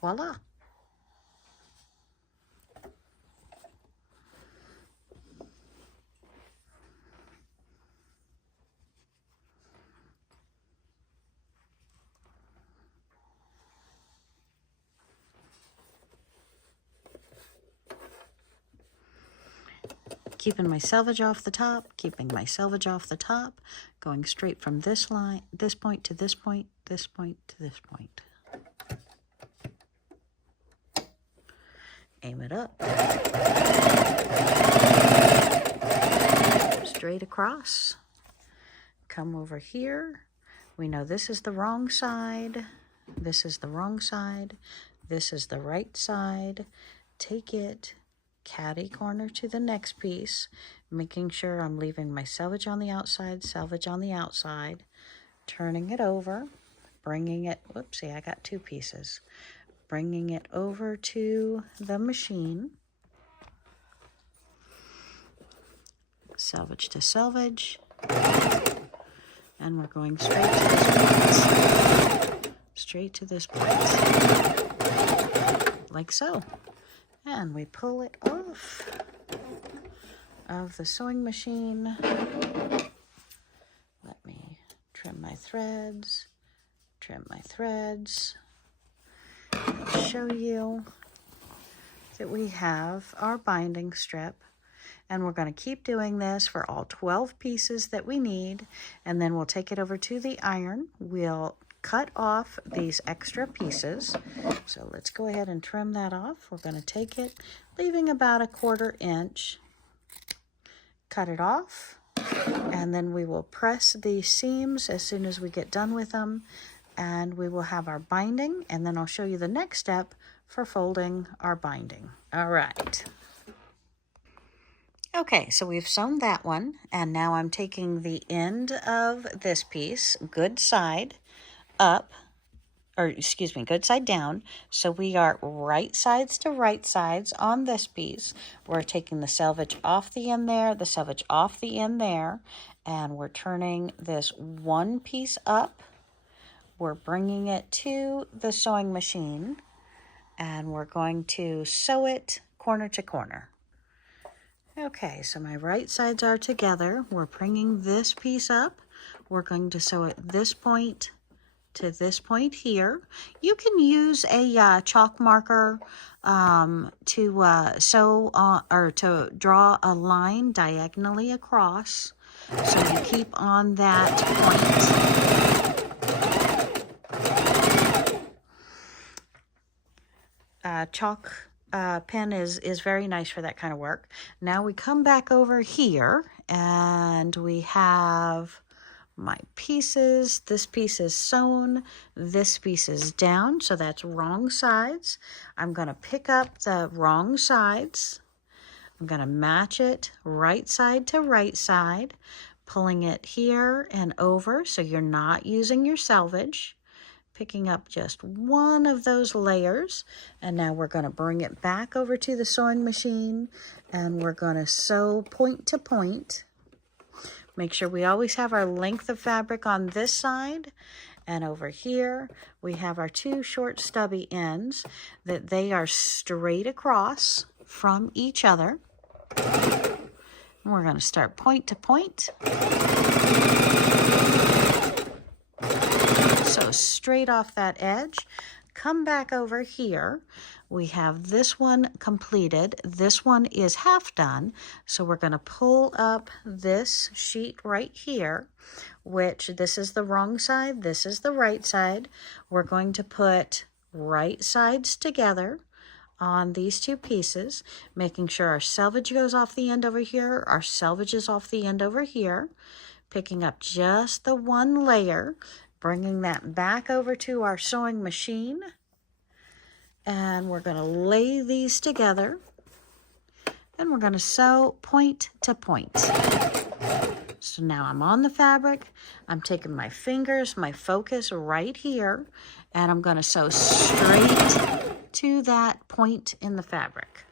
Voila. Keeping my selvage off the top, keeping my selvage off the top, going straight from this line, this point to this point, this point to this point. Aim it up. Straight across. Come over here. We know this is the wrong side. This is the wrong side. This is the right side. Take it, catty corner to the next piece, making sure I'm leaving my selvage on the outside, selvage on the outside, turning it over, bringing it, whoopsie, I got two pieces, bringing it over to the machine, selvage to selvage, and we're going straight to this point, straight to this point, like so. And we pull it off of the sewing machine. Let me trim my threads, and show you that we have our binding strip. And we're going to keep doing this for all 12 pieces that we need. And then we'll take it over to the iron. We'll cut off these extra pieces. So let's go ahead and trim that off. We're going to take it, leaving about 1/4 inch. Cut it off. And then we will press the seams as soon as we get done with them. And we will have our binding. And then I'll show you the next step for folding our binding. All right. Okay, so we've sewn that one. And now I'm taking the end of this piece, good side, up, or excuse me, good side down. So we are right sides to right sides on this piece. We're taking the selvage off the end there, the selvage off the end there, and we're turning this one piece up. We're bringing it to the sewing machine, and we're going to sew it corner to corner. Okay, so my right sides are together. We're bringing this piece up. We're going to sew it this point to this point here. You can use a chalk marker to sew or to draw a line diagonally across, so you keep on that point. Chalk pen is very nice for that kind of work. Now we come back over here and we have my pieces. This piece is sewn, this piece is down, so that's wrong sides. I'm going to pick up the wrong sides. I'm going to match it right side to right side, pulling it here and over so you're not using your selvage. Picking up just one of those layers, and now we're going to bring it back over to the sewing machine, and we're going to sew point to point. Make sure we always have our length of fabric on this side, and over here we have our two short stubby ends that they are straight across from each other. And we're going to start point to point. So straight off that edge, come back over here. We have this one completed. This one is half done. So we're going to pull up this sheet right here, which this is the wrong side. This is the right side. We're going to put right sides together on these two pieces, making sure our selvage goes off the end over here. Our selvage is off the end over here. Picking up just the one layer, bringing that back over to our sewing machine. And we're going to lay these together, and we're going to sew point to point. So now I'm on the fabric. I'm taking my fingers, my focus right here, and I'm going to sew straight to that point in the fabric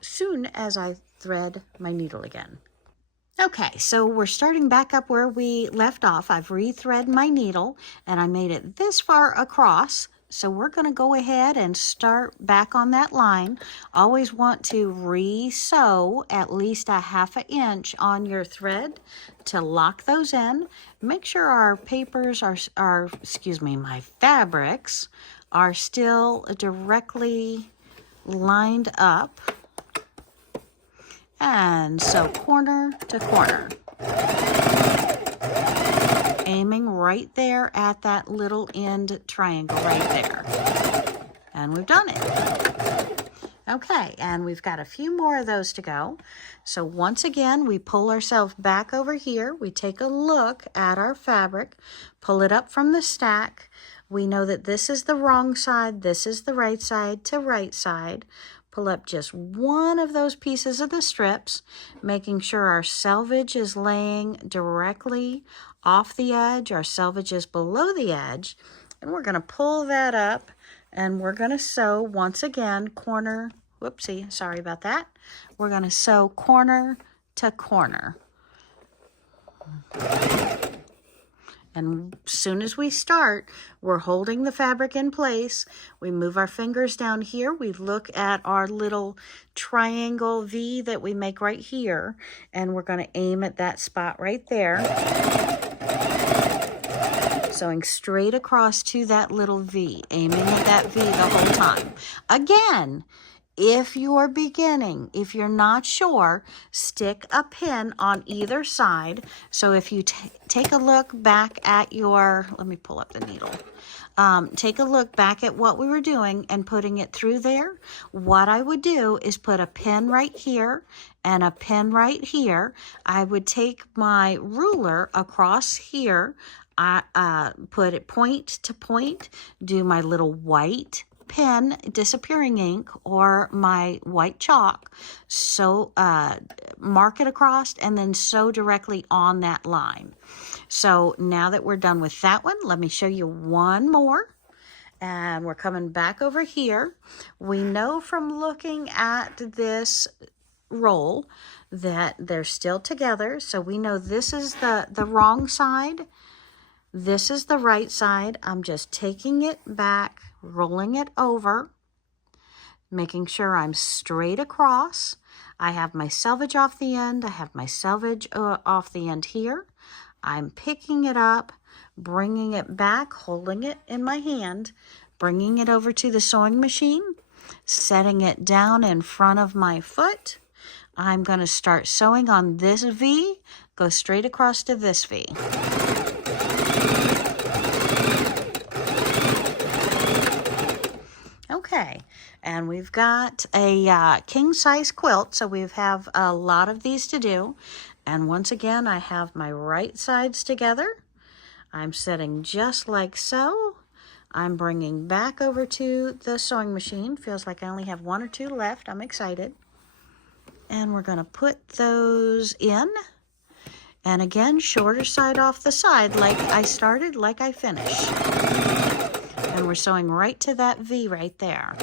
soon as I thread my needle again. Okay, so we're starting back up where we left off. I've rethread my needle, and I made it this far across So we're going to go ahead and start back on that line. Always want to re-sew at least a ½ inch on your thread to lock those in. Make sure our papers my fabrics are still directly lined up. And sew corner to corner, aiming right there at that little end triangle right there. And we've done it. Okay, and we've got a few more of those to go. So once again, we pull ourselves back over here. We take a look at our fabric, pull it up from the stack. We know that this is the wrong side, this is the right side to right side. Pull up just one of those pieces of the strips, making sure our selvage is laying directly off the edge, our selvage is below the edge, and we're going to pull that up and we're going to sew once again corner, whoopsie, sorry about that. We're going to sew corner to corner. And as soon as we start, we're holding the fabric in place. We move our fingers down here. We look at our little triangle V that we make right here. And we're going to aim at that spot right there. Sewing straight across to that little V. Aiming at that V the whole time. Again, if you're beginning, if you're not sure, stick a pin on either side. So if you take a look back at your, let me pull up the needle. Take a look back at what we were doing and putting it through there. What I would do is put a pin right here and a pin right here. I would take my ruler across here. I put it point to point, do my little white pen, disappearing ink, or my white chalk, so mark it across and then sew directly on that line. So now that we're done with that one, let me show you one more. And we're coming back over here. We know from looking at this roll that they're still together, so we know this is the wrong side. This is the right side. I'm just taking it back, rolling it over, making sure I'm straight across. I have my selvage off the end. I have my selvage off the end here. I'm picking it up, bringing it back, holding it in my hand, bringing it over to the sewing machine, setting it down in front of my foot. I'm going to start sewing on this V, go straight across to this V. Okay, and we've got a king-size quilt, so we have a lot of these to do. And once again, I have my right sides together. I'm setting just like so. I'm bringing back over to the sewing machine. Feels like I only have one or two left. I'm excited. And we're going to put those in. And again, shorter side off the side, like I started, like I finished. And we're sewing right to that V right there.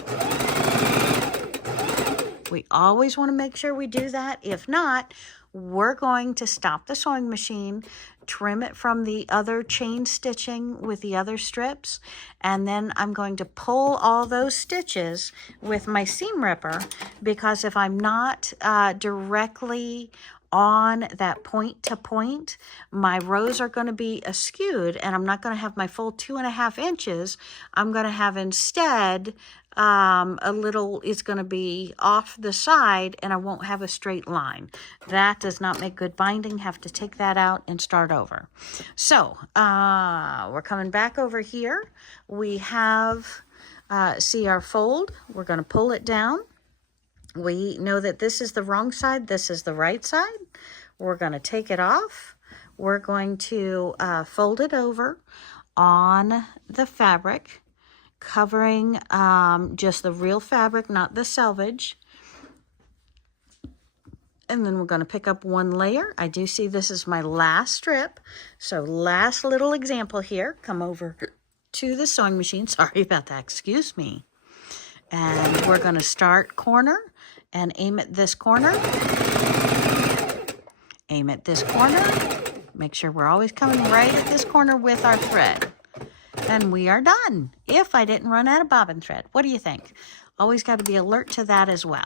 We always want to make sure we do that. If not, we're going to stop the sewing machine, trim it from the other chain stitching with the other strips, and then I'm going to pull all those stitches with my seam ripper, because if I'm not directly on that point to point, my rows are going to be askewed and I'm not going to have my full 2.5 inches. I'm going to have instead a little, it's going to be off the side and I won't have a straight line. That does not make good binding. Have to take that out and start over. So we're coming back over here. We have, see our fold. We're going to pull it down. We know that this is the wrong side, this is the right side. We're going to take it off. We're going to fold it over on the fabric, covering just the real fabric, not the selvage. And then we're going to pick up one layer. I do see this is my last strip. So last little example here. Come over to the sewing machine. Sorry about that, excuse me. And we're going to start corner and aim at this corner. Aim at this corner. Make sure we're always coming right at this corner with our thread. And we are done. If I didn't run out of bobbin thread, what do you think? Always got to be alert to that as well.